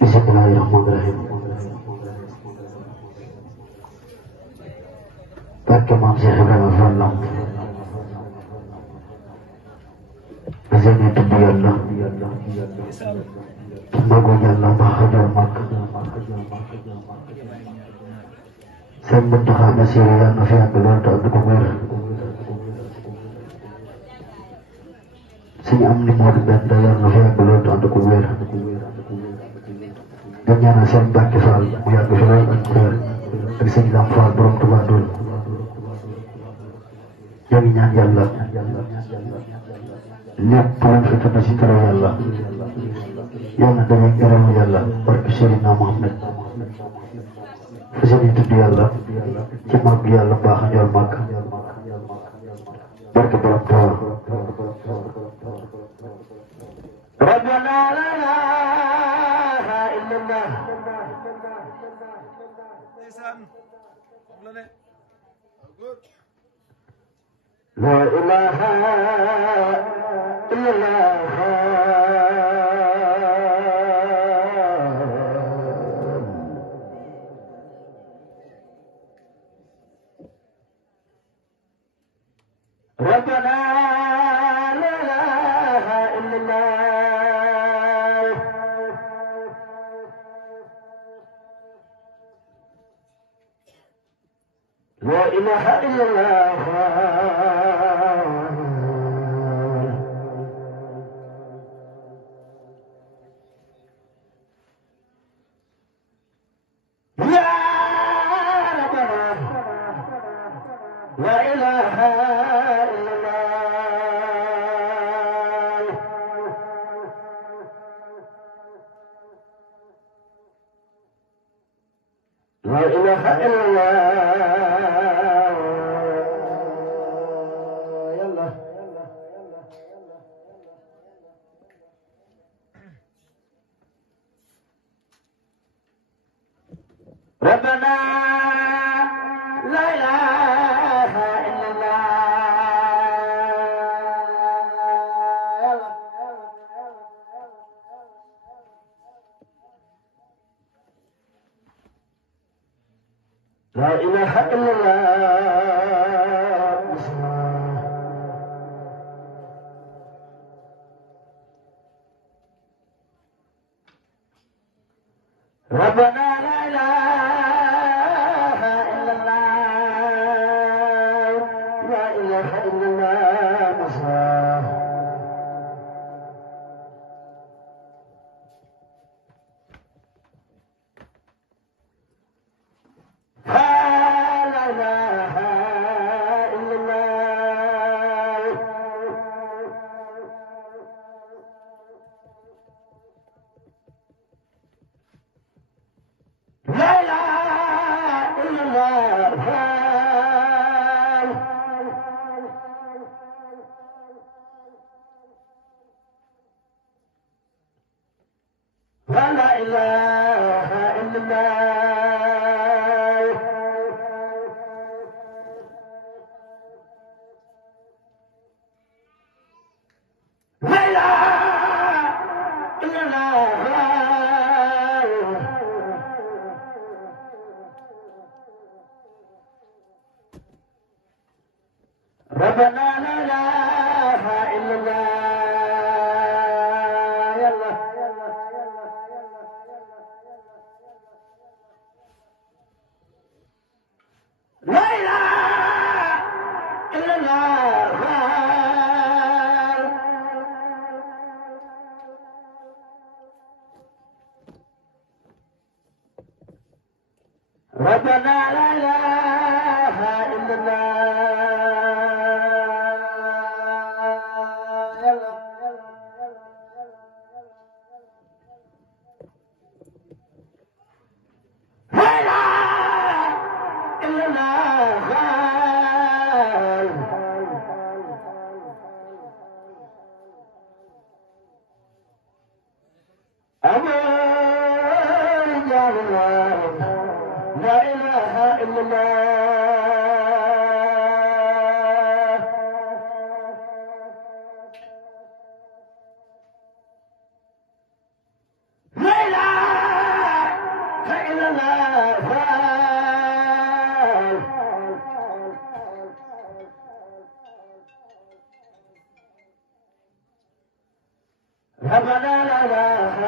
Bismillahirrahmanirrahim. Barke Maam Cheikh Ibrahima Fall Lamp azani tudd Yàlla magu Yàlla Mahadar Mak Sëñ Muntaxa Basiru Yàlla na fi yàgg lool te ànd ko wér Sëñ Amdi Moodu Mbenda Yàlla na fi yàgg lool te ànd ko wér di ñaanal Sëñ Mbàkke Fall mu yàgg fi lool ak wér ak Sëñ Lam Fall borom Tuubaa Dul ñoo ngi ñaan Yàlla lépp luñ fi tudd ci turu Yàlla yàlla na daje ngërëmu Yàlla barke Seydina Muhammad fa seen tudd Yàlla ci màgg Yàlla baax a ñor màgg barke borom Tuubaa rabbana la ilaha illallah la ilaha illallah ربنا لا إله إلا الله لا إله إلا الله يا ربنا لا إله إلا الله لا إله إلا الله يلا ربنا لا إله إلا الله لا إله إلا الله ربنا لا إله إلا الله لا إله إلا الله لا إله إلا الله لا إله إلا الله ربنا لا إله إلا الله يلا لا إله إلا الله ربنا لا إله إلا الله يلا لا إله إلا الله أبو رجال الله لا إله إلا الله لا إله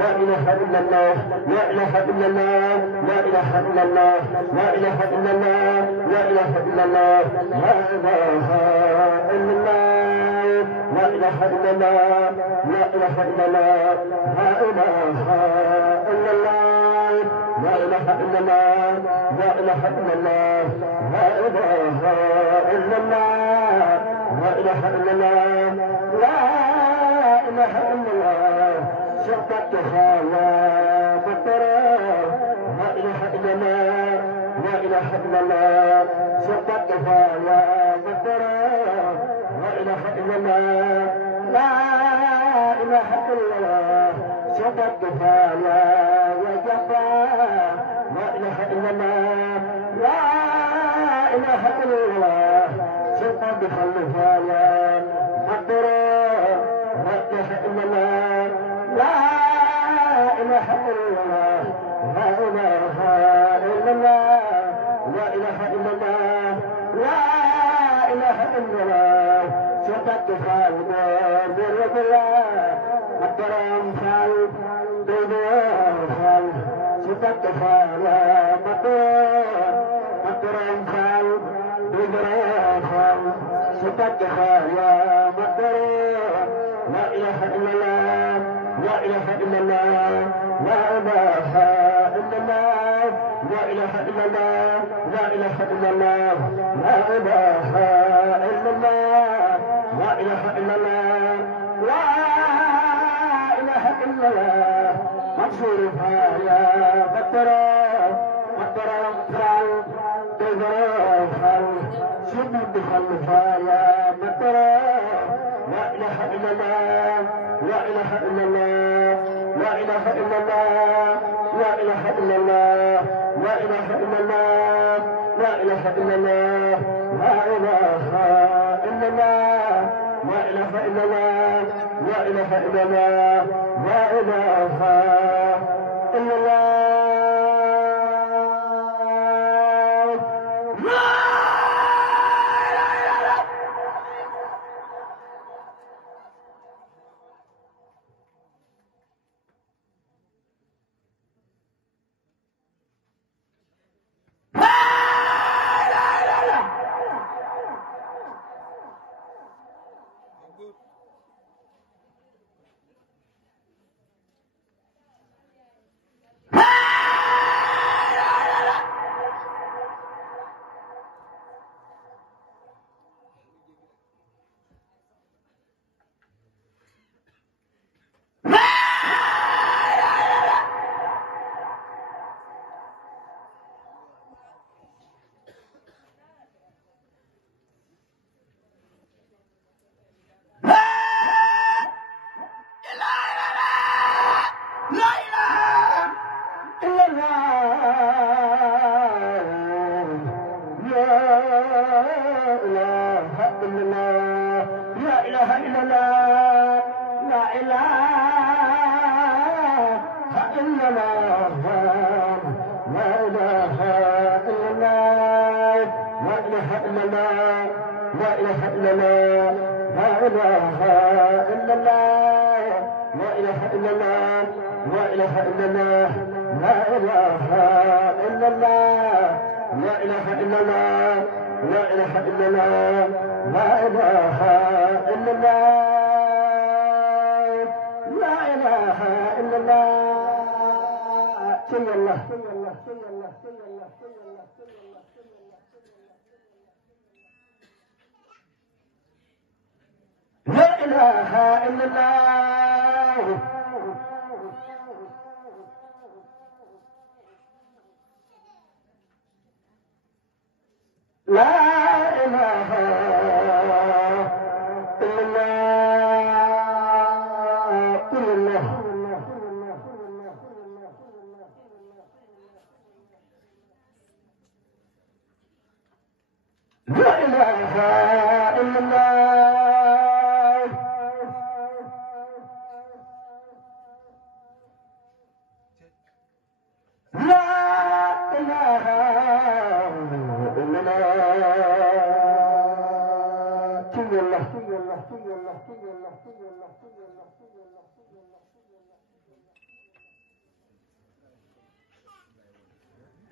لا إله إلا الله لا إله إلا الله لا إله إلا الله لا إله إلا الله لا إله إلا الله لا إله إلا الله لا إله إلا الله لا إله إلا الله لا إله إلا الله لا إله إلا الله لا إله إلا الله لا إله إلا الله لا إله إلا الله لا إله إلا الله شرطتها يا مطرة لا إله إلا الله لا إله إلا الله شرطتها يا مطرة لا إله إلا الله لا إله إلا الله شرطتها يا جبار لا إله إلا الله لا إله إلا الله شرطتها يا مطرة لا إله إلا الله لا إله إلا الله لا إله إلا الله لا إله إلا الله لا إله إلا الله شفتها برب الله مطرم خال خال شفتها يا مطرم خال خال شفتها يا مطرم لا إله إلا الله لا إله إلا الله لا إله إلا الله لا إله إلا الله لا إله إلا الله لا إله إلا الله لا إله إلا الله لا إله إلا الله مقصورها يا مطرة خال خال شدد خلفها يا مطرة لا إله إلا الله لا إله إلا الله لا إله إلا الله لا إله إلا الله لا إله إلا الله لا إله إلا الله لا إله إلا الله لا إله إلا الله لا إله إلا الله لا إله إلا الله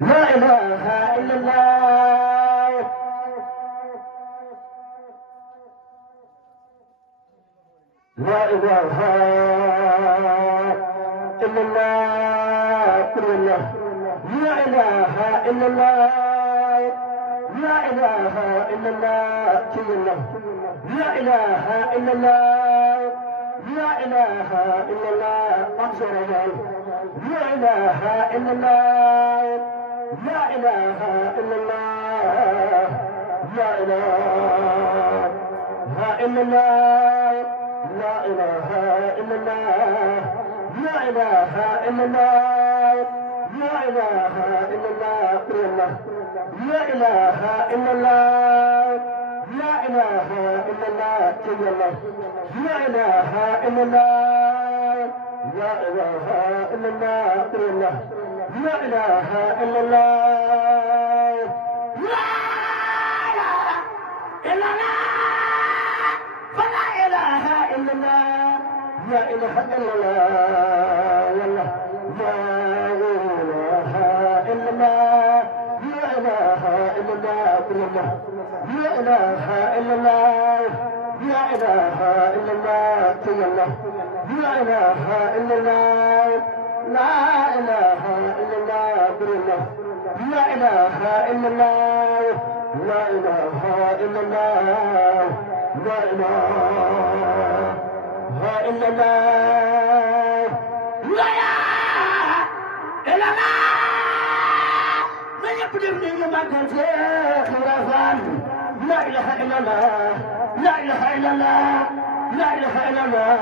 لا إله إلا الله لا إله إلا الله لا إله إلا الله لا إله إلا الله لا إله إلا الله لا إله إلا الله منصور لا إله إلا الله لا إله إلا الله لا إله إلا الله لا إله إلا الله لا إله إلا الله لا إله إلا الله لا إله إلا الله لا إله إلا الله لا إله إلا الله لا إله إلا الله لا إله إلا الله لا إله إلا الله فلا إله إلا الله لا إله إلا الله والله لا إله إلا الله لا إله إلا الله لا إله إلا الله لا إله إلا الله لا إله إلا الله لا إله إلا الله لا إله إلا الله لا إله إلا الله لا إله إلا الله لا إله إلا الله من يقدر من يمكن في خرافان لا إله إلا الله لا إله إلا الله لا إله إلا الله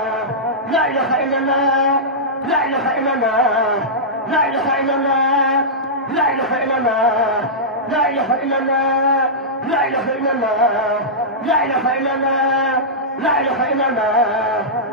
لا إله إلا الله لا إله إلا الله لا إله إلا الله لا إله إلا الله لا إله إلا الله لا إله إلا الله لا إله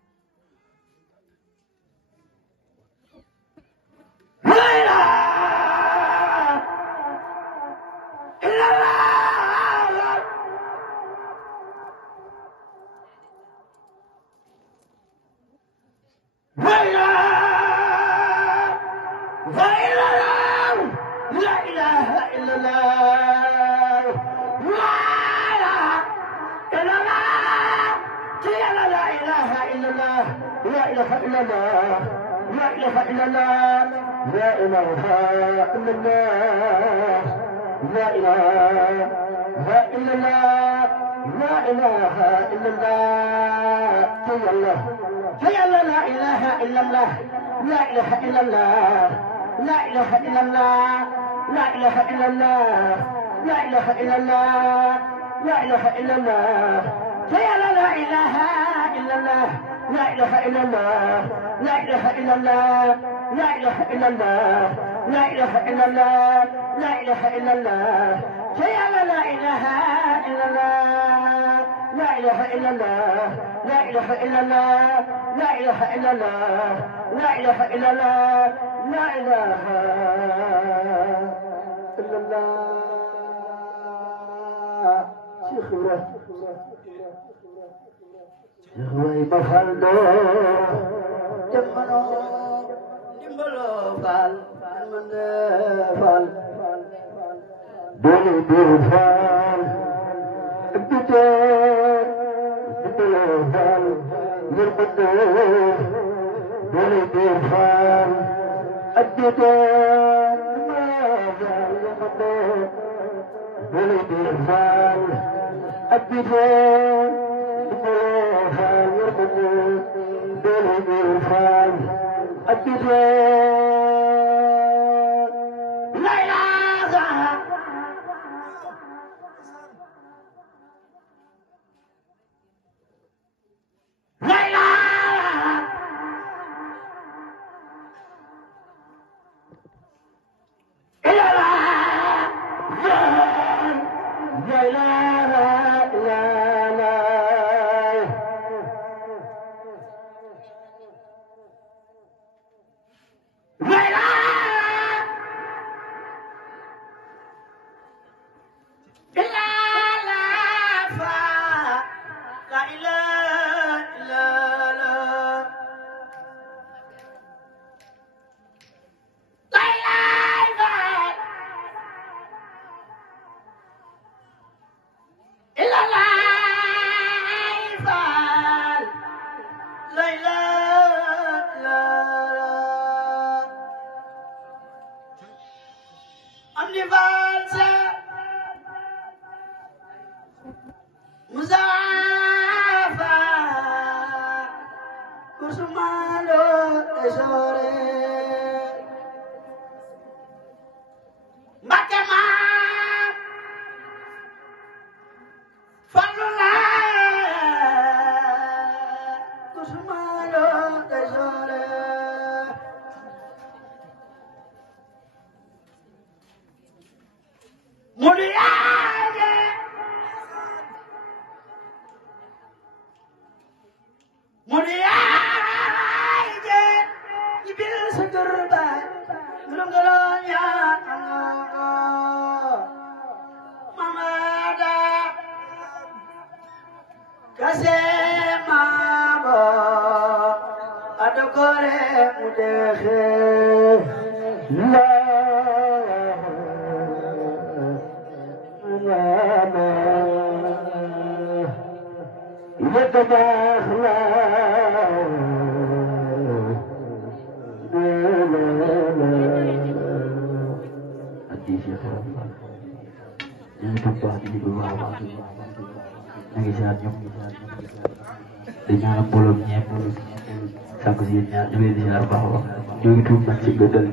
إلا الله لا إله إلا الله لا إله إلا الله لا إله إلا الله لا إله إلا الله لا إله إلا الله لا إله إلا الله Sidi Falsa Muzafa Kusumalo Esore Makama Falula Kusumalo Esore Muliaje Muliaje Ibil segerba Ngelonggelongnya Mamada Kasemabo Adokore Mudekhe La dengan bolongnya sampai sini jadi bahwa itu masih bedel